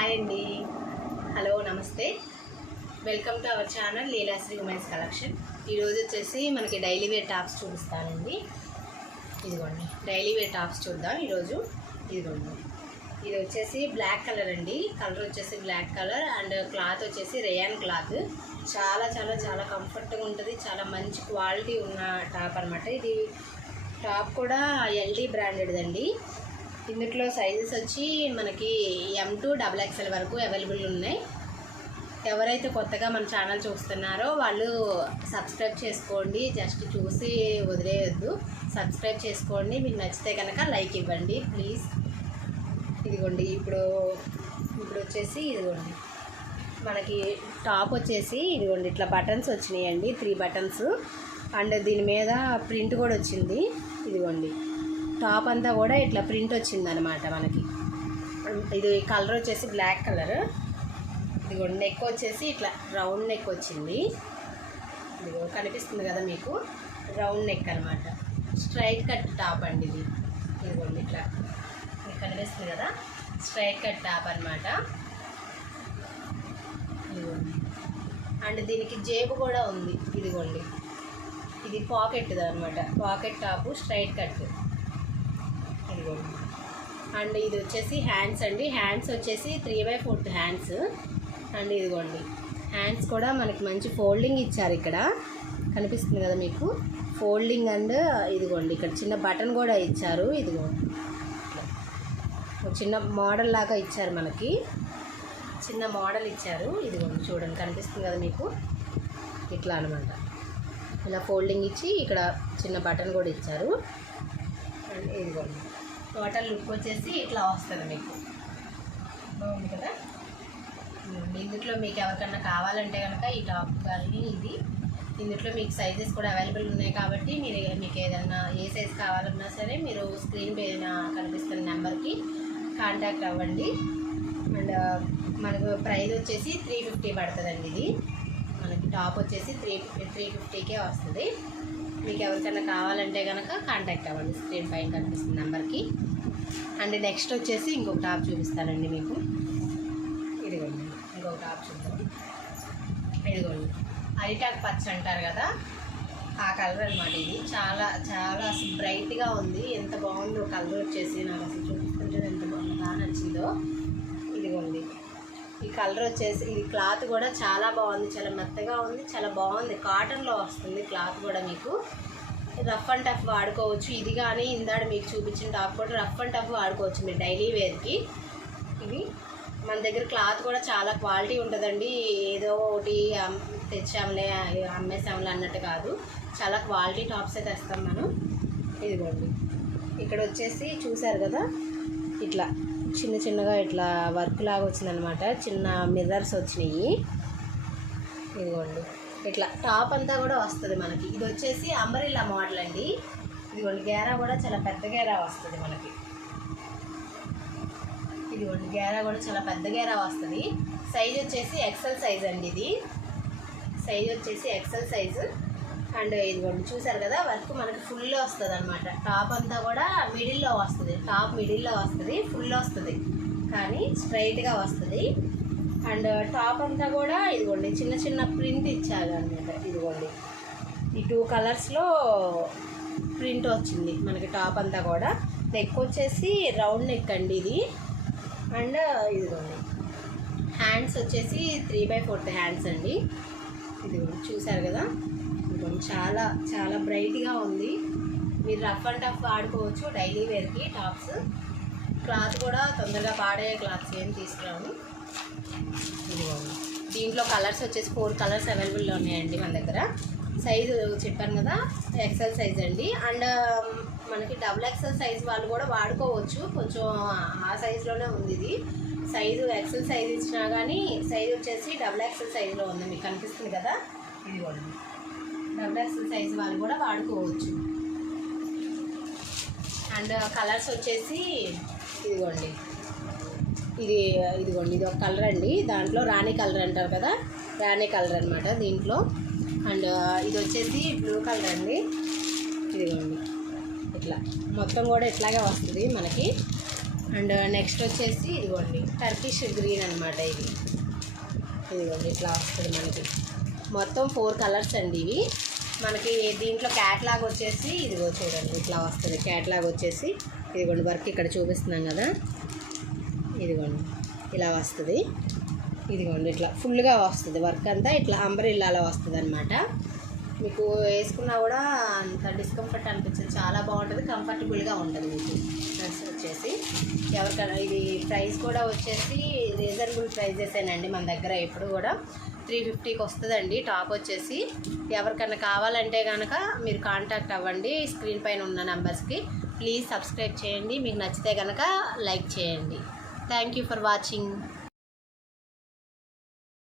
Hi అండి, hello, నమస్తే. Welcome to our channel Leelasri women's collection. ఈరోజు వచ్చేసి మనకి డైలీ వేర్ టాప్స్ చూపిస్తానండి. ఇదిగోండి డైలీ వేర్ టాప్స్ చూద్దాం ఈరోజు. ఇదిగోండి, ఇది వచ్చేసి బ్లాక్ కలర్ అండి. కలర్ వచ్చేసి బ్లాక్ కలర్ అండ్ క్లాత్ వచ్చేసి రేయాన్ క్లాత్. చాలా చాలా చాలా కంఫర్ట్గా ఉంటుంది. చాలా మంచి క్వాలిటీ ఉన్న టాప్ అనమాట. ఇది టాప్ కూడా ఎల్డీ బ్రాండెడ్ అండి. ఇందులో సైజెస్ వచ్చి మనకి M2 XXL వరకు అవైలబుల్ ఉన్నాయి. ఎవరైతే కొత్తగా మన ఛానల్ చూస్తున్నారో వాళ్ళు సబ్స్క్రైబ్ చేసుకోండి. జస్ట్ చూసి వదిలేయద్దు, సబ్స్క్రైబ్ చేసుకోండి. మీకు నచ్చితే కనుక లైక్ ఇవ్వండి ప్లీజ్. ఇదిగోండి, ఇప్పుడు వచ్చేసి ఇదిగోండి మనకి టాప్ వచ్చేసి ఇదిగోండి ఇట్లా బటన్స్ వచ్చినాయండి, 3 బటన్స్. అండ్ దీని మీద ప్రింట్ కూడా వచ్చింది. ఇదిగోండి టాప్ అంతా కూడా ఇట్లా ప్రింట్ వచ్చిందనమాట మనకి. ఇది కలర్ వచ్చేసి బ్లాక్ కలర్. ఇదిగోండి నెక్ వచ్చేసి ఇట్లా రౌండ్ నెక్ వచ్చింది. ఇదిగో కనిపిస్తుంది కదా మీకు, రౌండ్ నెక్ అనమాట. స్ట్రైట్ కట్ టాప్ అండి ఇది. ఇదిగోండి ఇట్లా మీకు కనిపిస్తుంది కదా, స్ట్రైట్ కట్ టాప్ అనమాట. ఇదిగోండి అండ్ దీనికి జేబు కూడా ఉంది. ఇదిగోండి ఇది పాకెట్ది అనమాట, పాకెట్ టాపు స్ట్రైట్ కట్. ఇదిగోండి అండ్ ఇది వచ్చేసి హ్యాండ్స్ అండి. హ్యాండ్స్ వచ్చేసి 3/4 హ్యాండ్స్. అండ్ ఇదిగోండి హ్యాండ్స్ కూడా మనకి మంచి ఫోల్డింగ్ ఇచ్చారు. ఇక్కడ కనిపిస్తుంది కదా మీకు ఫోల్డింగ్. అండ్ ఇదిగోండి ఇక్కడ చిన్న బటన్ కూడా ఇచ్చారు. ఇదిగోండి చిన్న మోడల్ లాగా ఇచ్చారు, మనకి చిన్న మోడల్ ఇచ్చారు. ఇదిగోండి చూడండి కనిపిస్తుంది కదా మీకు, ఇట్లా అనమాట. ఇలా ఫోల్డింగ్ ఇచ్చి ఇక్కడ చిన్న బటన్ కూడా ఇచ్చారు. అండ్ ఇదిగోండి టోటల్ లుక్ వచ్చేసి ఇట్లా వస్తుంది మీకు. బాగుంది కదా. ఇందులో మీకు ఎవరికన్నా కావాలంటే కనుక ఈ టాప్ కానీ ఇది ఇందులో మీకు సైజెస్ కూడా అవైలబుల్ ఉన్నాయి. కాబట్టి మీకు ఏదన్నా ఏ సైజ్ కావాలన్నా సరే మీరు స్క్రీన్ పైన కనిపిస్తున్న నెంబర్కి కాంటాక్ట్ అవ్వండి. అండ్ మనకు ప్రైస్ వచ్చేసి 350 పడుతుందండి. ఇది మనకి టాప్ వచ్చేసి 350కే వస్తుంది. మీకు ఎవరికైనా కావాలంటే కనుక కాంటాక్ట్ అవ్వండి స్క్రీన్ పైన కనిపిస్తున్న నెంబర్కి. అండ్ నెక్స్ట్ వచ్చేసి ఇంకొక టాప్ చూపిస్తానండి మీకు. ఇదిగోండి ఇంకొక టాప్ చూద్దాం. ఇదిగోండి అరిటాక్ పచ్చ అంటారు కదా, ఆ కలర్ అనమాట. ఇది చాలా చాలా అసలు బ్రైట్గా ఉంది. ఎంత బాగుందో కలర్ వచ్చేసి, నాకు అసలు చూపిస్తుంటే ఎంత బాగా నచ్చిందో. ఇదిగోండి ఈ కలర్ వచ్చేసి, ఇది క్లాత్ కూడా చాలా బాగుంది, చాలా మెత్తగా ఉంది, చాలా బాగుంది. కాటన్లో వస్తుంది క్లాత్ కూడా. మీకు రఫ్ అండ్ టఫ్ వాడుకోవచ్చు. ఇది కానీ ఇందాక మీకు చూపించిన టాప్ కూడా రఫ్ అండ్ టఫ్ వాడుకోవచ్చు మీరు డైలీ వేర్కి. ఇవి మన దగ్గర క్లాత్ కూడా చాలా క్వాలిటీ ఉంటుందండి. ఏదో ఒకటి తెచ్చాంలే అమ్మేసాంలే అన్నట్టు కాదు, చాలా క్వాలిటీ టాప్సే తెస్తాం మనం. ఇదిగోండి ఇక్కడ వచ్చేసి చూసారు కదా, ఇట్లా చిన్న చిన్నగా ఇట్లా వర్క్ లాగా వచ్చిందనమాట. చిన్న మిర్రర్స్ వచ్చినాయి. ఇదిగోండి ఇట్లా టాప్ అంతా కూడా వస్తుంది మనకి. ఇది వచ్చేసి అంబరిల్లా మోడల్ అండి. ఇదిగోండి గేరా కూడా చాలా పెద్ద గేరా వస్తుంది మనకి. ఇదిగోండి గేరా కూడా చాలా పెద్ద గేరా వస్తుంది. సైజ్ వచ్చేసి XL సైజ్ అండి. ఇది సైజ్ వచ్చేసి XL సైజు. అండ్ ఇదిగోండి చూసారు కదా వర్క్ మనకి ఫుల్ వస్తుంది అనమాట. టాప్ అంతా కూడా మిడిల్లో వస్తుంది, టాప్ మిడిల్లో వస్తుంది, ఫుల్ వస్తుంది కానీ స్ట్రైట్గా వస్తుంది. అండ్ టాప్ అంతా కూడా ఇదిగోండి చిన్న చిన్న ప్రింట్ ఇచ్చారు అనమాట. ఇదిగోండి ఈ 2 కలర్స్లో ప్రింట్ వచ్చింది మనకి టాప్ అంతా కూడా. నెక్ వచ్చేసి రౌండ్ నెక్ అండి ఇది. అండ్ ఇదిగోండి హ్యాండ్స్ వచ్చేసి 3/4 హ్యాండ్స్ అండి. ఇదిగోండి చూసారు కదా, ఇదిగోండి చాలా చాలా బ్రైట్గా ఉంది. మీరు రఫ్ అండ్ టఫ్ వాడుకోవచ్చు డైలీ వేర్కి టాప్స్. క్లాత్ కూడా తొందరగా పాడే క్లాత్స్ ఏం తీసుకురాము. ఇదిగోండి దీంట్లో కలర్స్ వచ్చేసి 4 కలర్స్ అవైలబుల్లో ఉన్నాయండి మన దగ్గర. సైజు చెప్పాను కదా XL సైజ్ అండి. అండ్ మనకి XXL సైజ్ వాళ్ళు కూడా వాడుకోవచ్చు, కొంచెం ఆ సైజులోనే ఉంది. ఇది సైజు XL సైజ్ ఇచ్చినా కానీ సైజు వచ్చేసి XXL సైజులో ఉంది, మీకు కనిపిస్తుంది కదా. ఇదిగోండి XXL సైజ్ వాళ్ళు కూడా వాడుకోవచ్చు. అండ్ కలర్స్ వచ్చేసి ఇదిగోండి ఇదిగోండి ఇది ఒక కలర్ అండి. దాంట్లో రాణి కలర్ అంటారు కదా, రాణి కలర్ అనమాట దీంట్లో. అండ్ ఇది వచ్చేసి బ్లూ కలర్ అండి. ఇదిగోండి ఇట్లా మొత్తం కూడా ఇట్లాగే వస్తుంది మనకి. అండ్ నెక్స్ట్ వచ్చేసి ఇదిగోండి టర్కిష్ గ్రీన్ అనమాట. ఇదిగోండి ఇట్లా వస్తుంది మనకి. మొత్తం 4 కలర్స్ అండి ఇవి. మనకి దీంట్లో క్యాట్లాగ్ వచ్చేసి ఇదిగో చూడండి ఇట్లా వస్తుంది. క్యాట్లాగ్ వచ్చేసి ఇదిగోండి వర్క్ ఇక్కడ చూపిస్తున్నాం కదా, ఇదిగోండి ఇలా వస్తుంది. ఇదిగోండి ఇట్లా ఫుల్గా వస్తుంది వర్క్ అంతా, ఇట్లా అంబ్రెల్లాలో వస్తుంది అనమాట. మీకు వేసుకున్నా కూడా అంత డిస్కంఫర్ట్ అనిపించదు, చాలా బాగుంటుంది, కంఫర్టబుల్గా ఉంటుంది మీకు. డ్రెస్ వచ్చేసి ఎవరికైనా ఇది ప్రైస్ కూడా వచ్చేసి రీజనబుల్ ప్రైజెసేనండి మన దగ్గర ఎప్పుడు కూడా 350కి వస్తుందండి టాప్ వచ్చేసి. ఎవరికైనా కావాలంటే కనుక మీరు కాంటాక్ట్ అవ్వండి స్క్రీన్ పైన ఉన్న నెంబర్స్కి. ప్లీజ్ సబ్స్క్రైబ్ చేయండి, మీకు నచ్చితే కనుక లైక్ చేయండి. Thank you for watching.